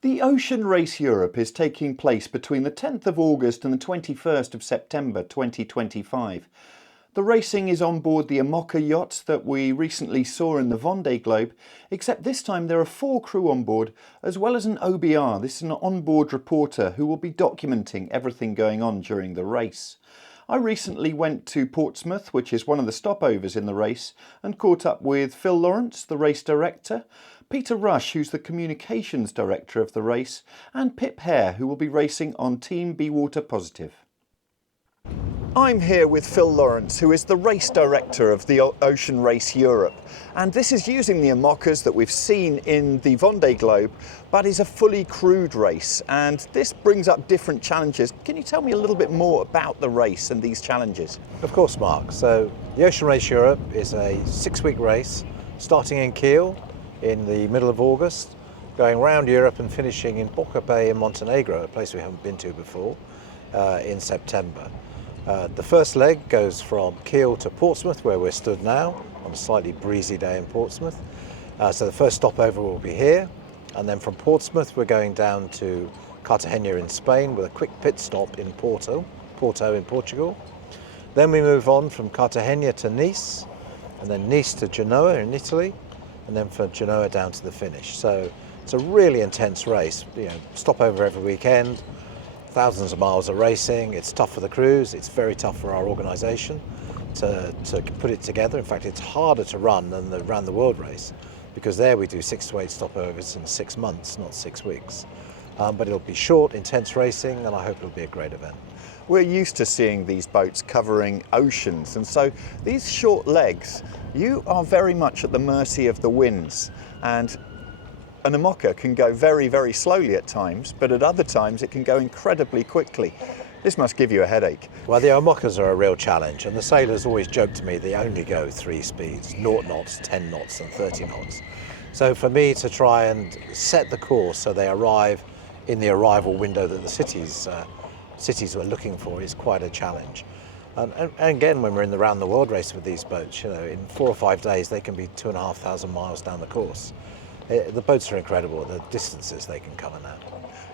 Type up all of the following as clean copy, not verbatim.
The Ocean Race Europe is taking place between the 10th of August and the 21st of September 2025. The racing is on board the IMOCA yachts that we recently saw in the Vendée Globe, except this time there are 4 crew on board, as well as an OBR, this is an onboard reporter who will be documenting everything going on during the race. I recently went to Portsmouth, which is one of the stopovers in the race, and caught up with Phil Lawrence, the race director, Peter Rusch, who's the communications director of the race, and Pip Hare, who will be racing on Team Be Water Positive. I'm here with Phil Lawrence, who is the race director of the Ocean Race Europe. And this is using the IMOCAs that we've seen in the Vendée Globe, but is a fully crewed race. And this brings up different challenges. Can you tell me a little bit more about the race and these challenges? Of course, Mark. So the Ocean Race Europe is a 6-week race starting in Kiel in the middle of August, going around Europe and finishing in Boka Bay in Montenegro, a place we haven't been to before, in September. The first leg goes from Kiel to Portsmouth, where we're stood now, on a slightly breezy day in Portsmouth. So the first stopover will be here, and then from Portsmouth we're going down to Cartagena in Spain with a quick pit stop in Porto in Portugal. Then we move on from Cartagena to Nice, and then Nice to Genova in Italy, and then from Genova down to the finish. So it's a really intense race, stopover every weekend. Thousands of miles of racing. It's tough for the crews, it's very tough for our organisation to put it together. In fact, it's harder to run than the Round the World race, because there we do 6 to 8 stopovers in 6 months, not 6 weeks. But it'll be short, intense racing, and I hope it'll be a great event. We're used to seeing these boats covering oceans, and so these short legs, you are very much at the mercy of the winds. And an IMOCA can go very, very slowly at times, but at other times it can go incredibly quickly. This must give you a headache. Well, the IMOCAs are a real challenge, and the sailors always joke to me they only go 3 speeds, 0 knots, 10 knots and 30 knots. So for me to try and set the course so they arrive in the arrival window that the cities were looking for is quite a challenge. And again, when we're in the Round the World race with these boats, in 4 or 5 days they can be 2,500 miles down the course. The boats are incredible, the distances they can cover now.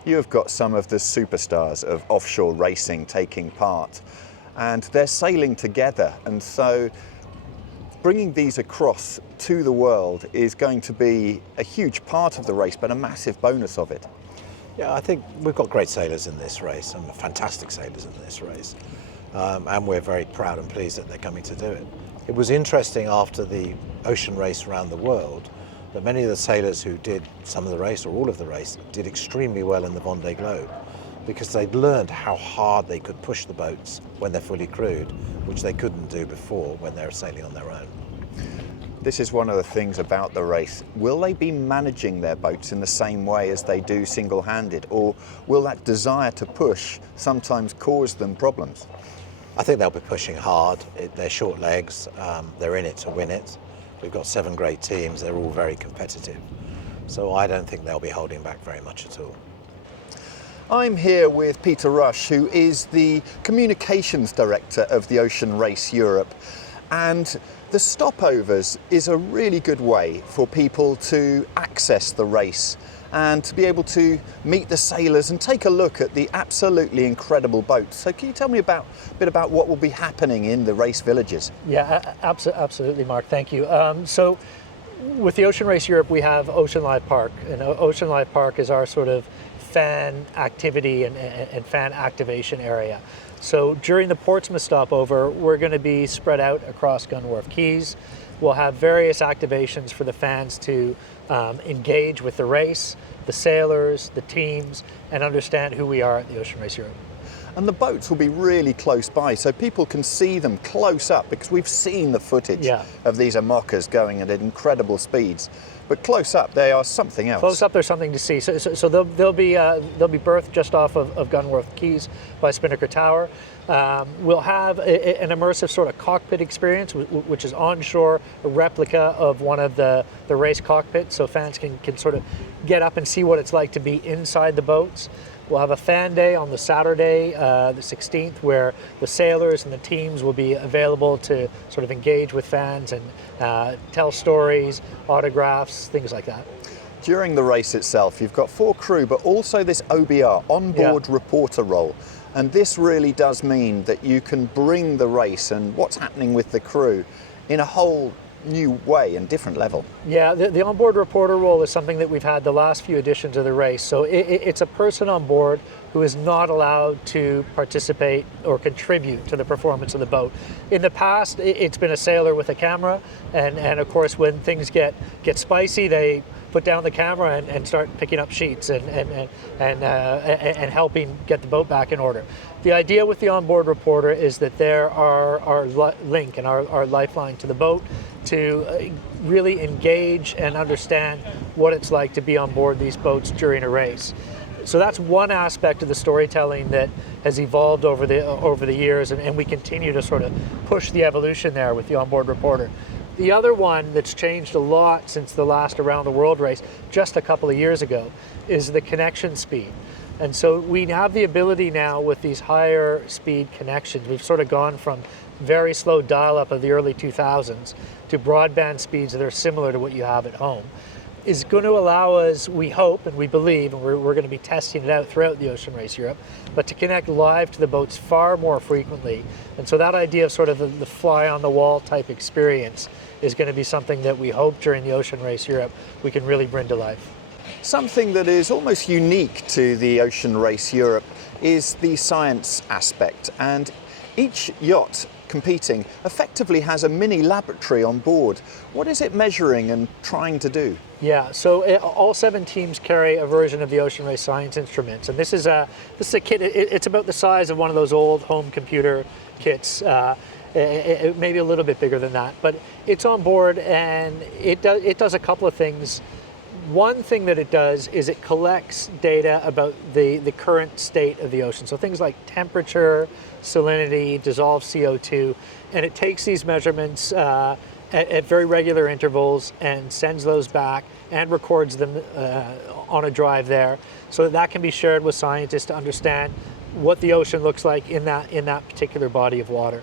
You have got some of the superstars of offshore racing taking part, and they're sailing together, and so bringing these across to the world is going to be a huge part of the race, but a massive bonus of it. Yeah, I think we've got great sailors in this race, and fantastic sailors in this race, and we're very proud and pleased that they're coming to do it. It was interesting after the ocean race around the world that many of the sailors who did some of the race or all of the race did extremely well in the Vendée Globe, because they'd learned how hard they could push the boats when they're fully crewed, which they couldn't do before when they were sailing on their own. This is one of the things about the race. Will they be managing their boats in the same way as they do single-handed, or will that desire to push sometimes cause them problems? I think they'll be pushing hard. They're short legs, they're in it to win it. We've got 7 great teams, they're all very competitive. So I don't think they'll be holding back very much at all. I'm here with Peter Rusch, who is the communications director of the Ocean Race Europe. And the stopovers is a really good way for people to access the race and to be able to meet the sailors and take a look at the absolutely incredible boats. So can you tell me a bit about what will be happening in the race villages? Yeah, absolutely, Mark. Thank you. So with the Ocean Race Europe, we have Ocean Live Park. And Ocean Live Park is our sort of fan activity and fan activation area. So during the Portsmouth stopover, we're going to be spread out across Gunwharf Keys. We'll have various activations for the fans to engage with the race, the sailors, the teams, and understand who we are at the Ocean Race Europe. And the boats will be really close by, so people can see them close up, because we've seen the footage of these IMOCAs going at incredible speeds. But close up, they are something else. Close up, there's something to see. So they'll be berthed just off of Gunwharf Keys by Spinnaker Tower. We'll have an immersive sort of cockpit experience, which is onshore, a replica of one of the race cockpits, so fans can sort of get up and see what it's like to be inside the boats. We'll have a fan day on the Saturday, the 16th, where the sailors and the teams will be available to sort of engage with fans and tell stories, autographs, things like that. during the race itself, you've got 4 crew, but also this OBR, onboard reporter role. And this really does mean that you can bring the race and what's happening with the crew in a whole new way and different level. Yeah, the onboard reporter role is something that we've had the last few editions of the race. So it's a person on board who is not allowed to participate or contribute to the performance of the boat. In the past, it's been a sailor with a camera, and of course when things get spicy, they put down the camera and start picking up sheets and helping get the boat back in order. The idea with the onboard reporter is that they're our link and our lifeline to the boat to really engage and understand what it's like to be on board these boats during a race. So that's one aspect of the storytelling that has evolved over the years, and we continue to sort of push the evolution there with the onboard reporter. The other one that's changed a lot since the last Around the World race, just a couple of years ago, is the connection speed. And so we have the ability now with these higher speed connections. We've sort of gone from very slow dial-up of the early 2000s to broadband speeds that are similar to what you have at home, is going to allow us, we hope and we believe, and we're going to be testing it out throughout the Ocean Race Europe, but to connect live to the boats far more frequently. And so that idea of sort of the fly on the wall type experience is going to be something that we hope during the Ocean Race Europe we can really bring to life. Something that is almost unique to the Ocean Race Europe is the science aspect, and each yacht competing effectively has a mini laboratory on board. What is it measuring and trying to do? Yeah, so all 7 teams carry a version of the Ocean Race science instruments, and this is a kit. It's about the size of one of those old home computer kits. Maybe a little bit bigger than that, but it's on board, and it does a couple of things. One thing that it does is it collects data about the current state of the ocean. So things like temperature, salinity, dissolved CO2, and it takes these measurements at very regular intervals and sends those back and records them on a drive there, so that can be shared with scientists to understand what the ocean looks like in that particular body of water.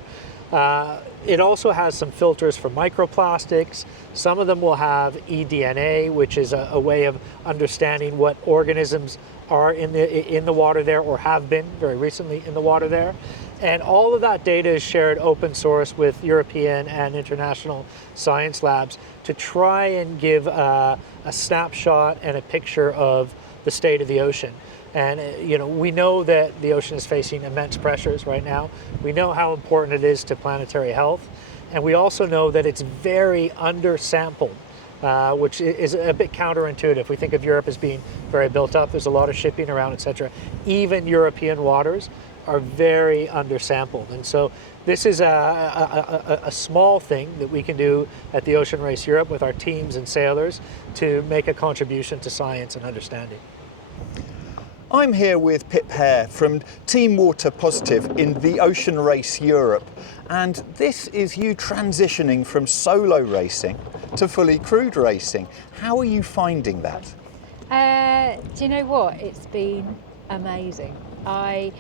It also has some filters for microplastics. Some of them will have eDNA, which is a way of understanding what organisms are in the water there, or have been very recently in the water there. And all of that data is shared open source with European and international science labs to try and give a snapshot and a picture of the state of the ocean. And we know that the ocean is facing immense pressures right now. We know how important it is to planetary health, and we also know that it's very undersampled, which is a bit counterintuitive. We think of Europe as being very built up. There's a lot of shipping around, etc. Even European waters are very undersampled, and so this is a small thing that we can do at the Ocean Race Europe with our teams and sailors to make a contribution to science and understanding. I'm here with Pip Hare from Team Water Positive in the Ocean Race Europe, and this is you transitioning from solo racing to fully crewed racing. How are you finding that? Do you know what? It's been amazing. I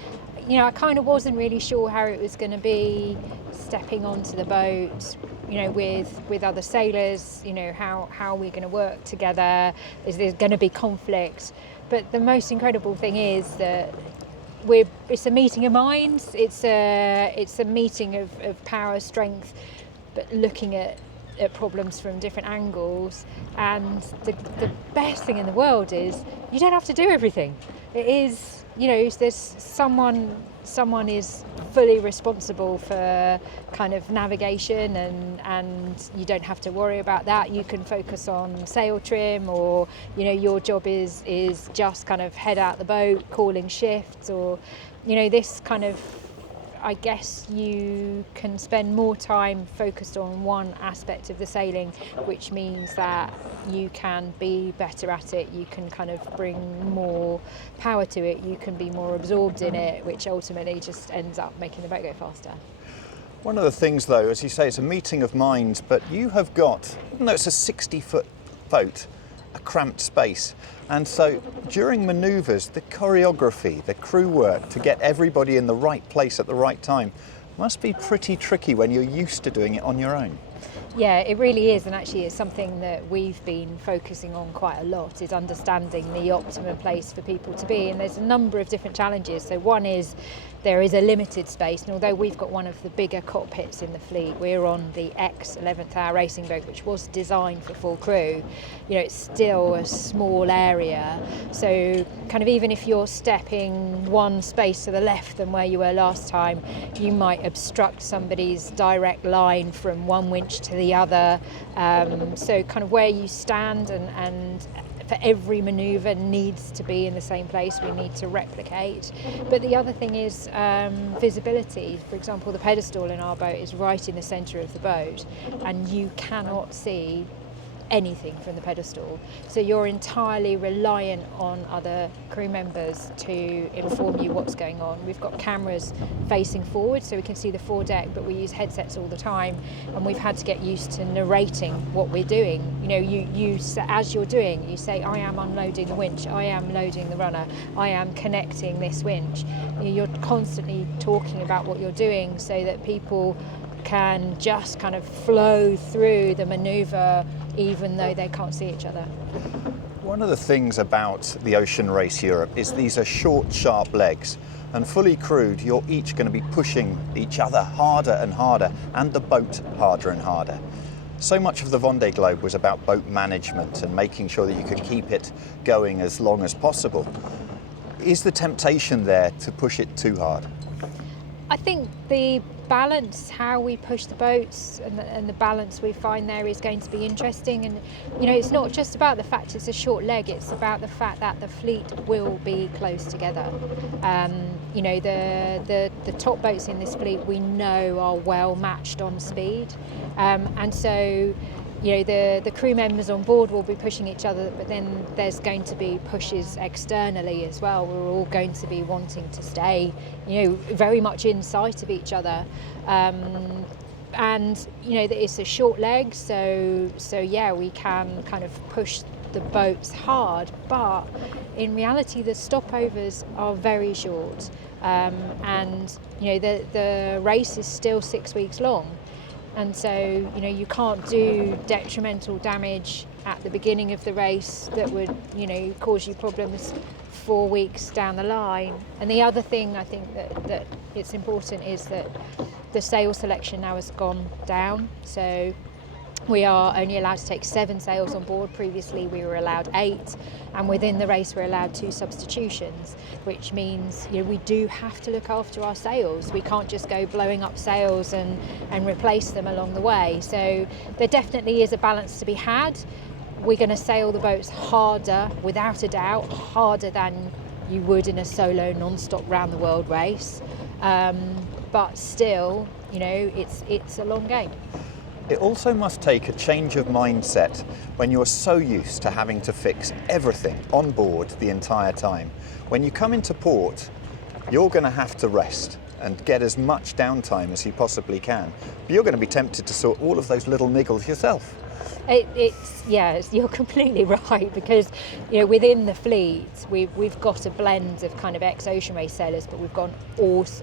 kind of wasn't really sure how it was going to be stepping onto the boat, with other sailors, how are we going to work together? Is there going to be conflict? But the most incredible thing is that it's a meeting of minds. It's a meeting of power, strength, but looking at problems from different angles. And the best thing in the world is you don't have to do everything. It is, there's someone is fully responsible for kind of navigation, and you don't have to worry about that. You can focus on sail trim, or your job is just kind of head out the boat, calling shifts, or this kind of, I guess you can spend more time focused on one aspect of the sailing, which means that you can be better at it, you can kind of bring more power to it, you can be more absorbed in it, which ultimately just ends up making the boat go faster. One of the things though, as you say, it's a meeting of minds, but you have got, even though it's a 60-foot boat, a cramped space. And so during manoeuvres, the choreography, the crew work to get everybody in the right place at the right time must be pretty tricky when you're used to doing it on your own. Yeah, it really is, and actually it's something that we've been focusing on quite a lot, is understanding the optimum place for people to be. And there's a number of different challenges. So one is there is a limited space, and although we've got one of the bigger cockpits in the fleet, we're on the X 11th hour racing boat, which was designed for full crew. You know, it's still a small area, so kind of even if you're stepping one space to the left than where you were last time, you might obstruct somebody's direct line from one winch to the other. So kind of where you stand and for every manoeuvre needs to be in the same place. We need to replicate. But the other thing is visibility. For example, the pedestal in our boat is right in the centre of the boat, and you cannot see anything from the pedestal. So you're entirely reliant on other crew members to inform you what's going on. We've got cameras facing forward so we can see the foredeck, but we use headsets all the time, and we've had to get used to narrating what we're doing. You know, you as you're doing, you say, I am unloading the winch, I am loading the runner, I am connecting this winch. You're constantly talking about what you're doing so that people can just kind of flow through the manoeuvre even though they can't see each other. One of the things about the Ocean Race Europe is these are short, sharp legs, and fully crewed, you're each going to be pushing each other harder and harder, and the boat harder and harder. So much of the Vendée Globe was about boat management and making sure that you could keep it going as long as possible. Is the temptation there to push it too hard? I think the balance, how we push the boats and the balance we find there is going to be interesting. And you know, it's not just about the fact it's a short leg, it's about the fact that the fleet will be close together. You know, the top boats in this fleet we know are well matched on speed, and so you know, the crew members on board will be pushing each other, but then there's going to be pushes externally as well. We're all going to be wanting to stay, you know, very much in sight of each other. And, you know, it's a short leg, so yeah, we can kind of push the boats hard, but in reality the stopovers are very short. And, you know, the race is still 6 weeks long. And so, you know, you can't do detrimental damage at the beginning of the race that would, you know, cause you problems 4 weeks down the line. And the other thing I think that it's important is that the sail selection now has gone down. So we are only allowed to take 7 sails on board. Previously we were allowed 8, and within the race we're allowed 2 substitutions, which means, you know, we do have to look after our sails. We can't just go blowing up sails and replace them along the way. So there definitely is a balance to be had. We're going to sail the boats harder, without a doubt, harder than you would in a solo non-stop round the world race. But still, you know, it's a long game. It also must take a change of mindset when you're so used to having to fix everything on board the entire time. When you come into port, you're going to have to rest and get as much downtime as you possibly can. But you're going to be tempted to sort all of those little niggles yourself. You're completely right, because, you know, within the fleet we've got a blend of kind of ex-Ocean Race sailors, but we've got an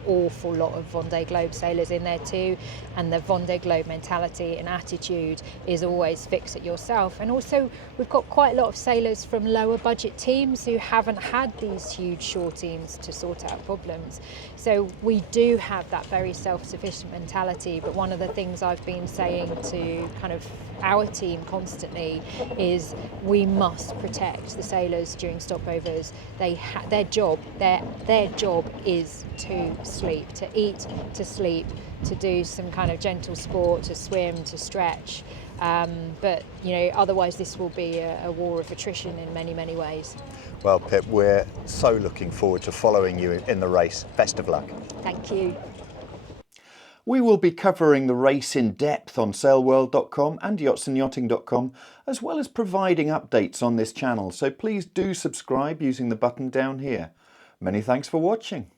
awful lot of Vendée Globe sailors in there too, and the Vendée Globe mentality and attitude is always fix it yourself. And also we've got quite a lot of sailors from lower budget teams who haven't had these huge shore teams to sort out problems. So we do have that very self-sufficient mentality, but one of the things I've been saying to kind of our team constantly is we must protect the sailors during stopovers. Their job is to sleep, to eat, to sleep, to do some kind of gentle sport, to swim, to stretch. But you know, otherwise this will be a war of attrition in many ways. Well, Pip, we're so looking forward to following you in the race. Best of luck. Thank you. We will be covering the race in depth on sailworld.com and yachtsandyachting.com, as well as providing updates on this channel, so please do subscribe using the button down here. Many thanks for watching.